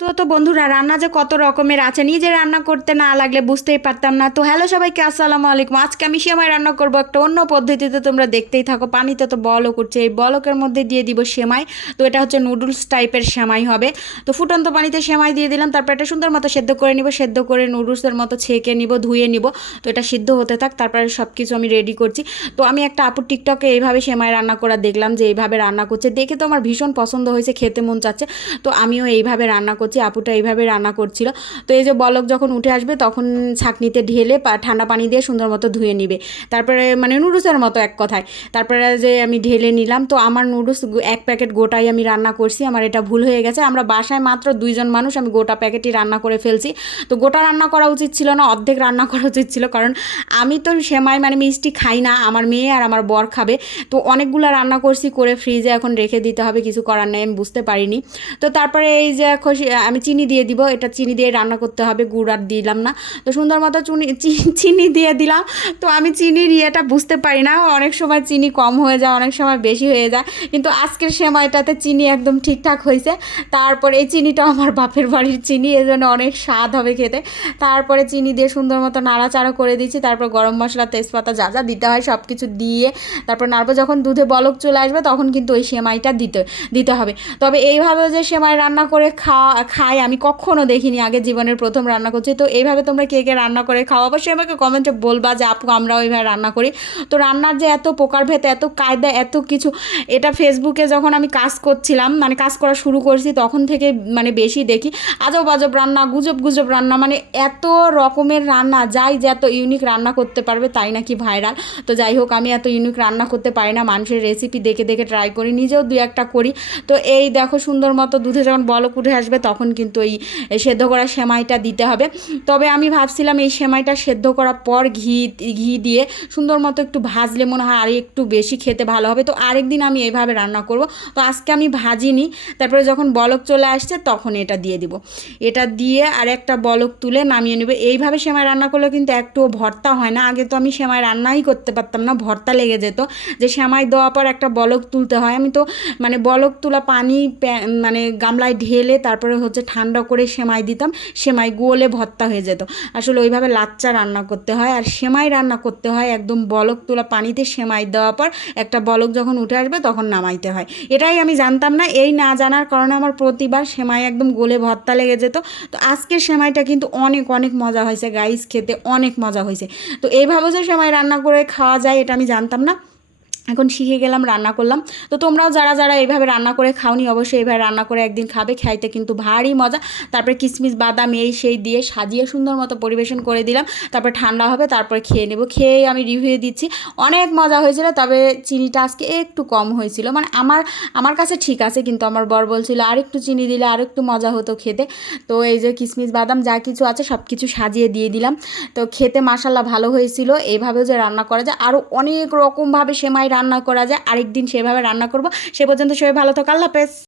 তো বন্ধুরা, রান্না যে কত রকমের আছে, নিজে রান্না করতে না লাগলে বুঝতেই পারতাম না। তো হ্যালো সবাইকে, আসসালামু আলাইকুম। আজকে আমি সেমাই রান্না করব একটা অন্য পদ্ধতিতে, তোমরা দেখতেই থাকো। পানিতে তো বলক উঠছে, এই বলকের মধ্যে দিয়ে দিব সেমাই। তো এটা হচ্ছে নুডলস টাইপের সেমাই হবে। তো ফুটন্ত পানিতে সেমাই দিয়ে দিলাম, তারপর এটা সুন্দর মতো সেদ্ধ করে নিব। সেদ্ধ করে নুডলসের মতো ছেঁকে নিব, ধুয়ে নিব। তো এটা সিদ্ধ হতে থাক, তারপরে সব কিছু আমি রেডি করছি। তো আমি একটা আপুর টিকটকে এইভাবে সেমাই রান্না করা দেখলাম, যে এইভাবে রান্না করছে, দেখে তো আমার ভীষণ পছন্দ হয়েছে, খেতে মন চাচ্ছে। তো আমিও এইভাবে রান্না করছি, আপুটা এইভাবে রান্না করছিল। তো এই যে বলক যখন উঠে আসবে, তখন ছাঁকনিতে ঢেলে ঠান্ডা পানি দিয়ে সুন্দর মতো ধুয়ে নিবে। তারপরে মানে নুডলসের মতো এক কথায়। তারপরে যে আমি ঢেলে নিলাম। তো আমার নুডলস এক প্যাকেট গোটাই আমি রান্না করছি, আমার এটা ভুল হয়ে গেছে। আমরা বাসায় মাত্র 2জন মানুষ, আমি গোটা প্যাকেটই রান্না করে ফেলছি। তো গোটা রান্না করা উচিত ছিল না, অর্ধেক রান্না করা উচিত ছিল, কারণ আমি তো সেমাই মানে মিষ্টি খাই না, আমার মেয়ে আর আমার বর খাবে। তো অনেকগুলো রান্না করছি, করে ফ্রিজে এখন রেখে দিতে হবে, কিছু করার নেই, আমি বুঝতে পারিনি। তো তারপরে এই যে আমি চিনি দিয়ে দিব, এটা চিনি দিয়ে রান্না করতে হবে, গুড় আর দিলাম না। তো সুন্দর মতো চিনি দিয়ে দিলাম। তো আমি চিনির ইয়েটা বুঝতে পারি না, অনেক সময় চিনি কম হয়ে যায়, অনেক সময় বেশি হয়ে যায়, কিন্তু আজকের সময়টাতে চিনি একদম ঠিকঠাক হয়েছে। তারপরে এই চিনিটা আমার বাপের বাড়ির চিনি, এই জন্য অনেক স্বাদ হবে খেতে। তারপরে চিনি দিয়ে সুন্দর মতো নাড়াচাড়া করে দিচ্ছি। তারপর গরম মশলা, তেজপাতা যা যা দিতে হয় সব কিছু দিয়ে তারপর নাড়বো। যখন দুধে বলক চলে আসবে, তখন কিন্তু ওই সেমাইটা দিতে দিতে হবে। তবে এইভাবে যে সেমাই রান্না করে খাই আমি কখনো দেখিনি, আগে জীবনের প্রথম রান্না করছি। তো এইভাবে তোমরা কে কে রান্না করে খাও, অবশ্যই আমাকে কমেন্টে বলবা যে আপু আমরাও এইভাবে রান্না করি। তো রান্নার যে এত প্রকারভেদ, এত কায়দা, এত কিছু, এটা ফেসবুকে যখন আমি কাজ করছিলাম, মানে কাজ করা শুরু করছি, তখন থেকে মানে বেশি দেখি আজব আজব রান্না, গুজব গুজব রান্না, মানে এত রকমের রান্না, যাই যত ইউনিক রান্না করতে পারবে তাই নাকি ভাইরাল। তো যাই হোক, আমি এত ইউনিক রান্না করতে পারি না, মানুষের রেসিপি দেখে দেখে ট্রাই করি, নিজেও দু একটা করি। তো এই দেখো সুন্দর মতো দুধে যখন বলক উঠে আসবে, তখন কিন্তু এই সেদ্ধ করা সেমাইটা দিতে হবে। তবে আমি ভাবছিলাম এই সেমাইটা সেদ্ধ করার পর ঘি ঘি দিয়ে সুন্দর মতো একটু ভাজলে মনে হয় আর একটু বেশি খেতে ভালো হবে। তো আরেকদিন আমি এইভাবে রান্না করব। তো আজকে আমি ভাজিনি, তারপরে যখন বলক চলে আসছে তখন এটা দিয়ে দিব। এটা দিয়ে আর একটা বলক তুলে নামিয়ে নেবে। এইভাবে সেমাই রান্না করলে কিন্তু একটুও ভর্তা হয় না। আগে তো আমি সেমাই রান্নাই করতে পারতাম না, ভর্তা লেগে যেত, যে সেমাই দেওয়ার পর একটা বলক তুলতে হয়। আমি তো মানে বলক তোলা পানি মানে গামলায় ঢেলে তারপরে হচ্ছে ঠান্ডা করে সেমাই দিতাম, সেমাই গোলে ভর্তা হয়ে যেত। আসলে ওইভাবে লাচ্চা রান্না করতে হয়, আর সেমাই রান্না করতে হয় একদম বলক তোলা পানিতে সেমাই দেওয়ার পর একটা বলক যখন উঠে আসবে তখন নামাইতে হয়। এটাই আমি জানতাম না, এই না জানার কারণে আমার প্রতিবার সেমাই একদম গোলে ভর্তা লেগে যেত। তো আজকের সেমাইটা কিন্তু অনেক অনেক মজা হয়েছে গাইস, খেতে অনেক মজা হয়েছে। তো এইভাবে যে সেমাই রান্না করে খাওয়া যায় এটা আমি জানতাম না, এখন শিখে গেলাম, রান্না করলাম। তো তোমরাও যারা যারা এইভাবে রান্না করে খাওনি, অবশ্যই এইভাবে রান্না করে একদিন খাবে, খাইতে কিন্তু ভারী মজা। তারপরে কিশমিশ বাদাম এই সেই দিয়ে সাজিয়ে সুন্দর মতো পরিবেশন করে দিলাম। তারপর ঠান্ডা হবে, তারপরে খেয়ে নেব। খেয়ে আমি রিভিউ দিচ্ছি, অনেক মজা হয়েছিল। তবে চিনিটা আজকে একটু কম হয়েছিল, মানে আমার আমার কাছে ঠিক আছে, কিন্তু আমার বর বলছিল আর একটু চিনি দিলে আর একটু মজা হতো খেতে। তো এই যে কিশমিশ বাদাম যা কিছু আছে সব কিছু সাজিয়ে দিয়ে দিলাম। তো খেতে মাশাল্লাহ ভালো হয়েছিল। এইভাবেও যে রান্না করা যায়, আরও অনেক রকমভাবে সেমাই রান্না করা যায়, আরেকদিন সেভাবে রান্না করব। সে পর্যন্ত সবাই ভালো থাকো, আল্লাহ হাফেজ।